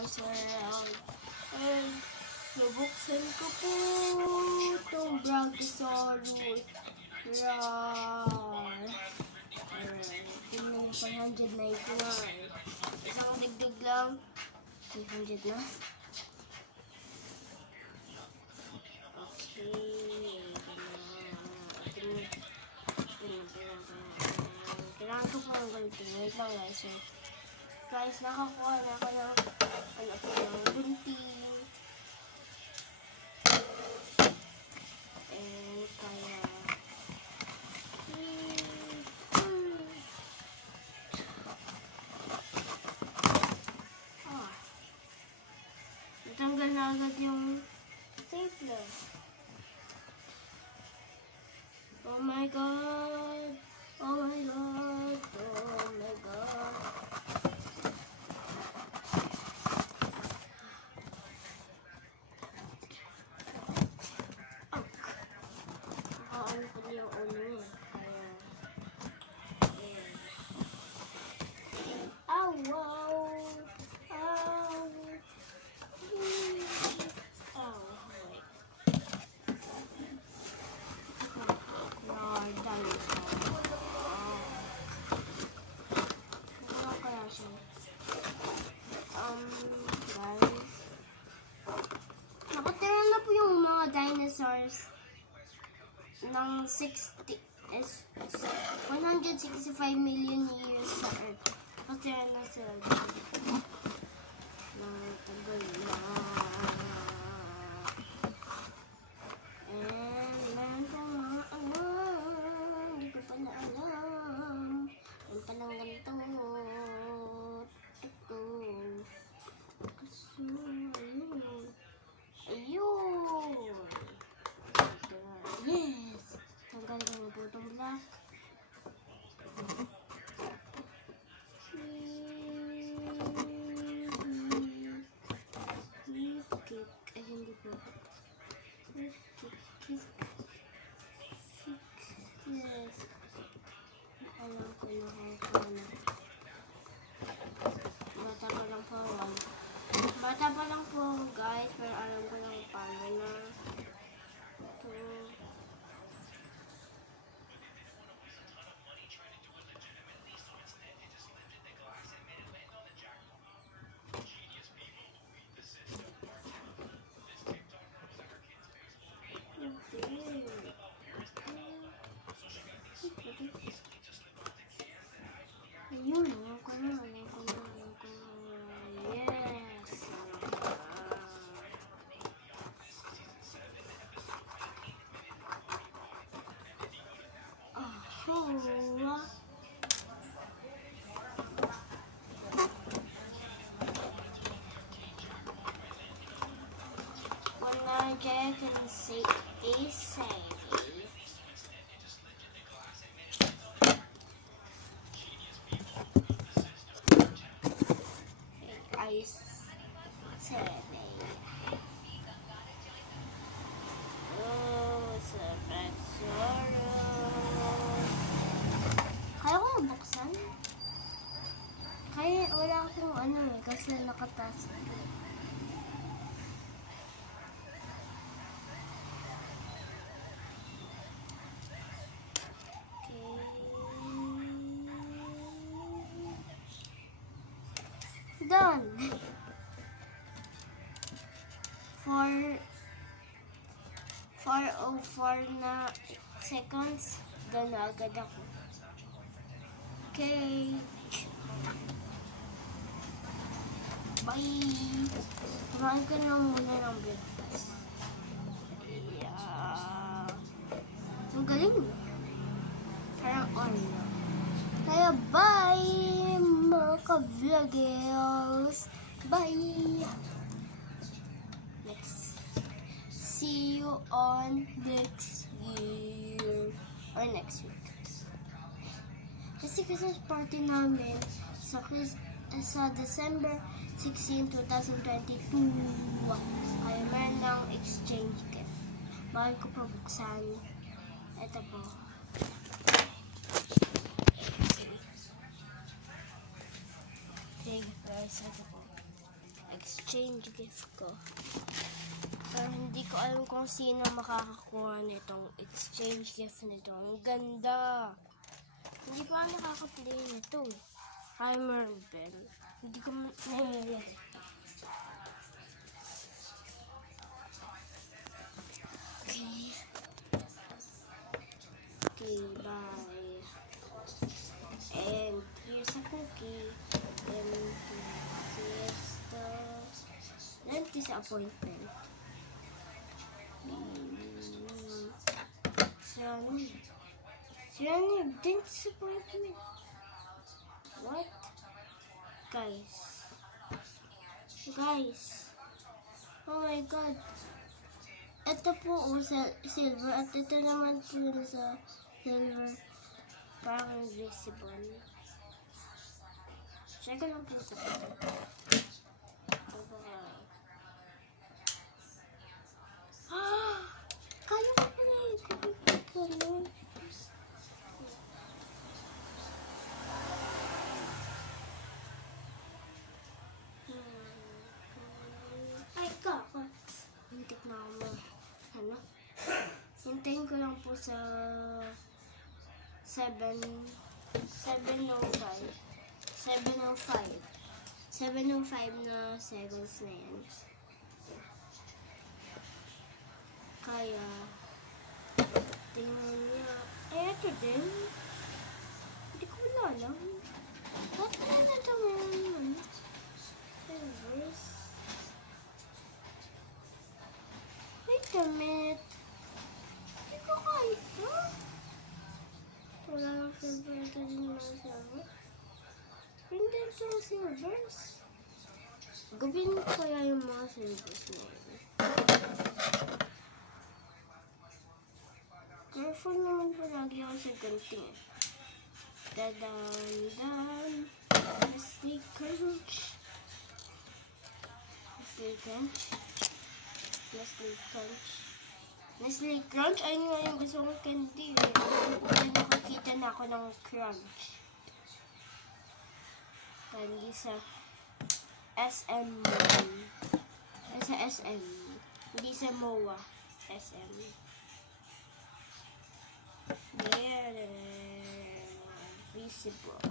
Rice World. And nabuksan ko po itong Brachiosaurus. Rawr. Tingnan mo, 599. Isang dagdag lang. 300 na. Okay. Kailangan ko po ang gunting. Wait lang guys. Guys, nakakuha na ako ng gunting. And kaya natanggal na agad yung stapler. Oh my god! Oh my god! Oh my god! Ano pa niya yung ulo eh. Kaya, ayan. Ow! Wow! Ow! Oh, wait. Lord, dinosaur. Ano kaya siya? Guys. Nakatira na po yung mga dinosaurs ng 165 million years sa Earth. Nakatira na sila dito. Tagal na. And meron pang mga hindi ko pa na alam. Meron pa lang ganito. Ito. Kaso, ayun. Ayun. Yes! Tanggal ko na po itong black. Ay, hindi po. Yes. Alam ko na kung ano. Bata pa lang po. Bata pa lang po, guys. Pero alam ko lang paano na. Ito. Ayun, alam ko na. Yes! Oh, 160 Ice Survey. Oh, Sabasaurus. Kaya ko nabuksan? Kaya wala akong ano eh, kasi nakatas. Done. 4:04 na seconds. Done na agad ako. Okay. Bye. Kumain ka na muna ng breakfast. Yeah. Ang galing. Parang Oreo. Kaya bye mga ka-vloggers. Bye. See you on next year or next week. Kasi Christmas party namin sa December 16, 2022. Kaya meron ng exchange gift. Bakit ko pa buksan? Ito po. Okay guys, ito po. exchange gift ko. Pero hindi ko alam kung sino makakakuha nitong exchange gift nito. Ang ganda! Hindi pa ako nakaka-play nito. Hi, Marvel. Hindi ko nahihirap. Okay. Okay, bye. And here's a cookie. And here's the dentist appointment. Seriously, dentist appointment. What? Guys. Oh my God. Ito po sa silver at ito naman po sa silver. Parang invisible. Check ko lang po ito. Kaya ko pala eh. Ay, kako. Hintik na ako. Ano? Hintayin ko lang po sa 7:05 na seconds na yan. Kaya, tingnan niya. Eh, ito din. Hindi ko wala alam. Ba't na ito meron? Reverse. Wait a minute. Hindi ko kahit ba? Wala lang silver. Ito din lang silver. Hindi ito yung silvers. Gawin ko kaya yung mga silvers na yun. Careful naman palagi ako sa ganting. Dadan-dan. Nestle Crunch. Nestle Crunch? Ayun nga yung gusto kong candy. Kaya nakakita na ako ng crunch. Candy sa SM. Sa SM. Hindi sa MOA. SM. There. Visible.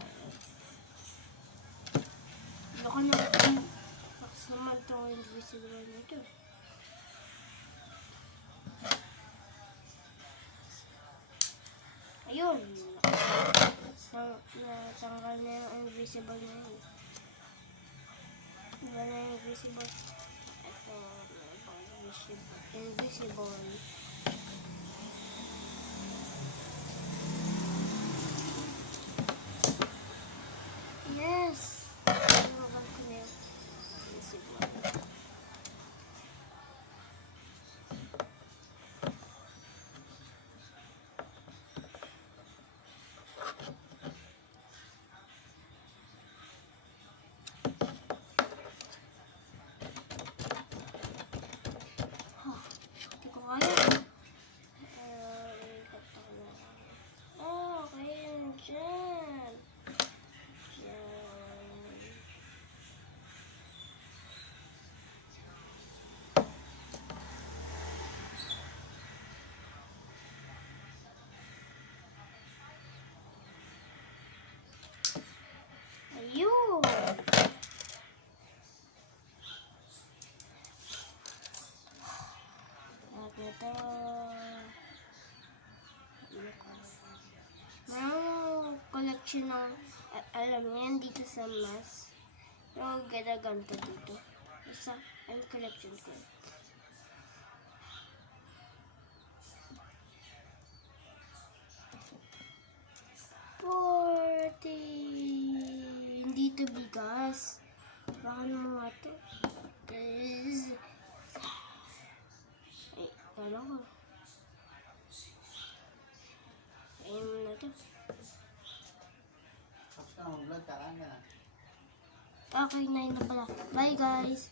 Loko na. Lakas naman itong invisible na ito. Ayun. Natanggal na yung invisible na yun. Wala na yung invisible. Ito. Invisible. Yes! Naman ko na yung invisible. Hindi ko kaya. Okay, dyan. Ayun! At ito. Mayroong collection ng alam niyo yan dito sa mas. Yung ganda-ganda dito. Isa, ang collection ko. Hindi ito bigas. Baka naman nga ito. Ay, kala ko. Ayun mo na ito. Okay, 9 na pala. Bye guys!